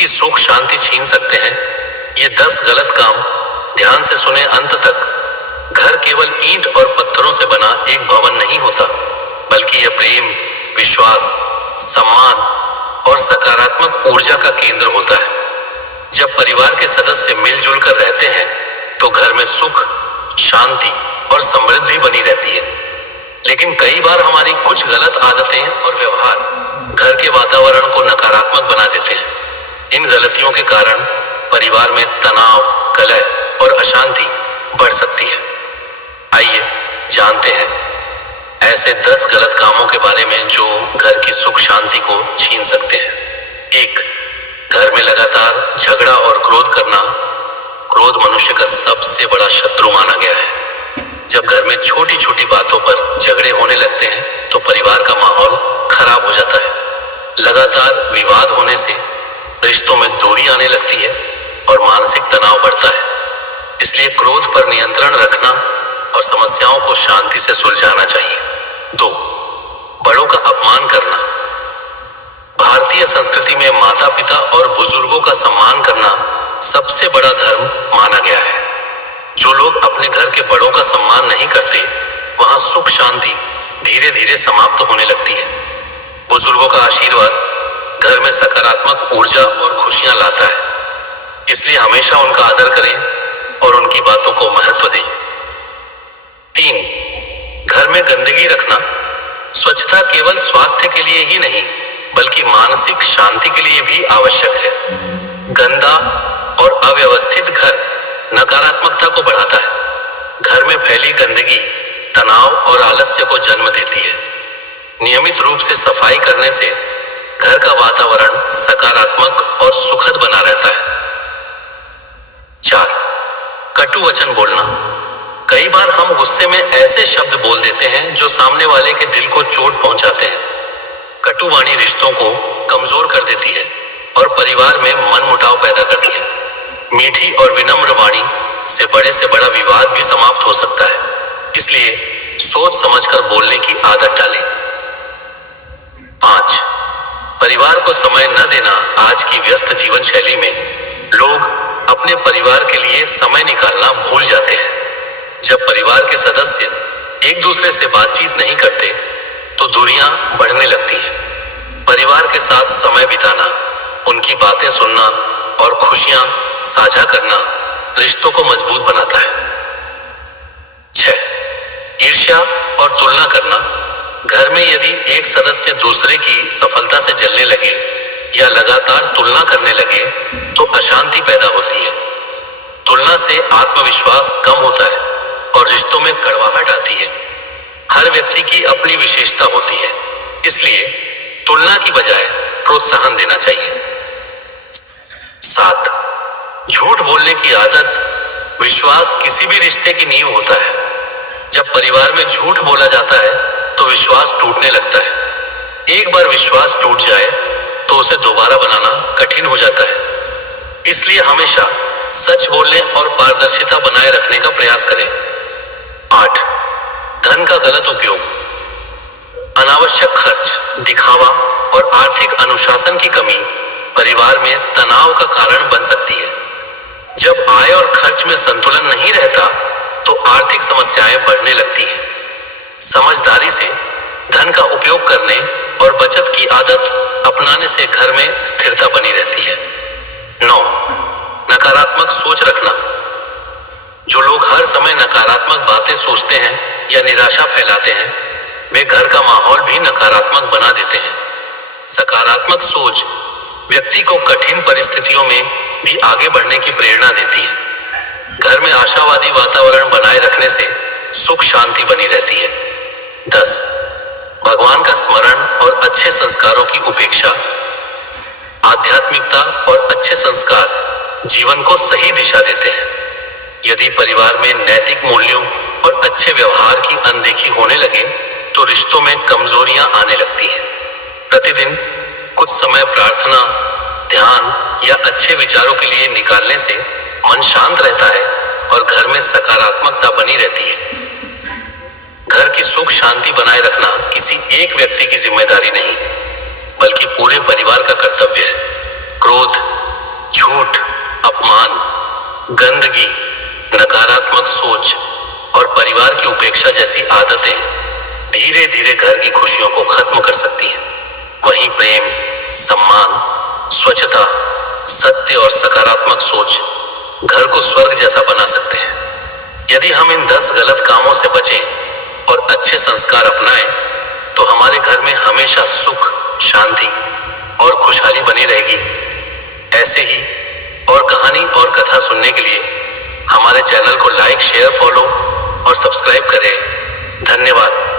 की सुख शांति छीन सकते हैं। ये 10 गलत काम ध्यान से सुने अंत तक। घर केवल ईंट और पत्थरों से बना एक भवन नहीं होता, बल्कि यह प्रेम, विश्वास, सम्मान और सकारात्मक ऊर्जा का केंद्र होता है। जब परिवार के सदस्य मिलजुल कर रहते हैं तो घर में सुख, शांति और समृद्धि बनी रहती है। लेकिन कई बार हमारी कुछ गलत आदतें और व्यवहार घर के वातावरण को नकारात्मक बना देते हैं। इन गलतियों के कारण परिवार में तनाव, कलह और अशांति बढ़ सकती है। आइए जानते हैं ऐसे 10 गलत कामों के बारे में जो घर की सुख शांति को छीन सकते हैं। 1. घर में लगातार झगड़ा और क्रोध करना। क्रोध मनुष्य का सबसे बड़ा शत्रु माना गया है। जब घर में छोटी छोटी बातों पर झगड़े होने लगते हैं तो परिवार का माहौल खराब हो जाता है। लगातार विवाद होने से रिश्तों में दूरी आने लगती है और मानसिक तनाव बढ़ता है। इसलिए क्रोध पर नियंत्रण रखना और समस्याओं को शांति से सुलझाना चाहिए। 2. बड़ों का अपमान करना। भारतीय संस्कृति में माता पिता और बुजुर्गों का सम्मान करना सबसे बड़ा धर्म माना गया है। जो लोग अपने घर के बड़ों का सम्मान नहीं करते, वहां सुख शांति धीरे धीरे समाप्त होने लगती है। बुजुर्गों का आशीर्वाद घर में सकारात्मक ऊर्जा और खुशियां लाता है। इसलिए हमेशा उनका आदर करें और उनकी बातों को महत्व दें। 3. घर में गंदगी रखना। स्वच्छता केवल स्वास्थ्य के लिए ही नहीं, बल्कि मानसिक शांति के लिए भी आवश्यक है। गंदा और अव्यवस्थित घर नकारात्मकता को बढ़ाता है। घर में फैली गंदगी तनाव और आलस्य को जन्म देती है। नियमित रूप से सफाई करने से घर का वातावरण सकारात्मक और सुखद बना रहता है। 4. कटु वचन बोलना। कई बार हम गुस्से में ऐसे शब्द बोल देते हैं जो सामने वाले के दिल को चोट पहुंचाते हैं। कटु वाणी रिश्तों को कमजोर कर देती है और परिवार में मनमुटाव पैदा करती है। मीठी और विनम्र वाणी से बड़ा विवाद भी समाप्त हो सकता है। इसलिए सोच समझकर बोलने की आदत डालें। 5. परिवार को समय न देना। आज की व्यस्त जीवन शैली में लोग अपने परिवार के लिए समय निकालना भूल जाते हैं। जब परिवार के सदस्य एक दूसरे से बातचीत नहीं करते तो दूरियां बढ़ने लगती हैं। परिवार के साथ समय बिताना, उनकी बातें सुनना और खुशियां साझा करना रिश्तों को मजबूत बनाता है। 6. ईर्ष्या और तुलना करना। घर में यदि एक सदस्य दूसरे की सफलता से जलने लगे या लगातार तुलना करने लगे तो अशांति पैदा होती है। तुलना से आत्मविश्वास कम होता है और रिश्तों में कड़वाहट आती है। हर व्यक्ति की अपनी विशेषता होती है, इसलिए तुलना की बजाय प्रोत्साहन देना चाहिए। 7. झूठ बोलने की आदत। विश्वास किसी भी रिश्ते की नींव होता है। जब परिवार में झूठ बोला जाता है तो विश्वास टूटने लगता है। एक बार विश्वास टूट जाए तो उसे दोबारा बनाना कठिन हो जाता है। इसलिए हमेशा सच बोलने और पारदर्शिता बनाए रखने का प्रयास करें। 8. धन का गलत उपयोग। अनावश्यक खर्च, दिखावा और आर्थिक अनुशासन की कमी परिवार में तनाव का कारण बन सकती है। जब आय और खर्च में संतुलन नहीं रहता तो आर्थिक समस्याएं बढ़ने लगती हैं। समझदारी से धन का उपयोग करने और बचत की आदत अपनाने से घर में स्थिरता बनी रहती है। 9. नकारात्मक सोच रखना। जो लोग हर समय नकारात्मक बातें सोचते हैं या निराशा फैलाते हैं, वे घर का माहौल भी नकारात्मक बना देते हैं। सकारात्मक सोच व्यक्ति को कठिन परिस्थितियों में भी आगे बढ़ने की प्रेरणा देती है। घर में आशावादी वातावरण बनाए रखने से सुख शांति बनी रहती है। 10. भगवान का स्मरण और अच्छे संस्कारों की उपेक्षा। आध्यात्मिकता और अच्छे संस्कार जीवन को सही दिशा देते हैं। यदि परिवार में नैतिक मूल्यों और अच्छे व्यवहार की अनदेखी होने लगे तो रिश्तों में कमजोरियां आने लगती हैं। प्रतिदिन कुछ समय प्रार्थना, ध्यान या अच्छे विचारों के लिए निकालने से मन शांत रहता है और घर में सकारात्मकता बनी रहती है। घर की सुख शांति बनाए रखना किसी एक व्यक्ति की जिम्मेदारी नहीं, बल्कि पूरे परिवार का कर्तव्य है। क्रोध, झूठ, अपमान, गंदगी, नकारात्मक सोच और परिवार की उपेक्षा जैसी आदतें धीरे धीरे घर की खुशियों को खत्म कर सकती हैं। वहीं प्रेम, सम्मान, स्वच्छता, सत्य और सकारात्मक सोच घर को स्वर्ग जैसा बना सकते हैं। यदि हम इन 10 गलत कामों से बचें और अच्छे संस्कार अपनाएं, तो हमारे घर में हमेशा सुख, शांति और खुशहाली बनी रहेगी। ऐसे ही और कहानी और कथा सुनने के लिए हमारे चैनल को लाइक, शेयर, फॉलो और सब्सक्राइब करें। धन्यवाद।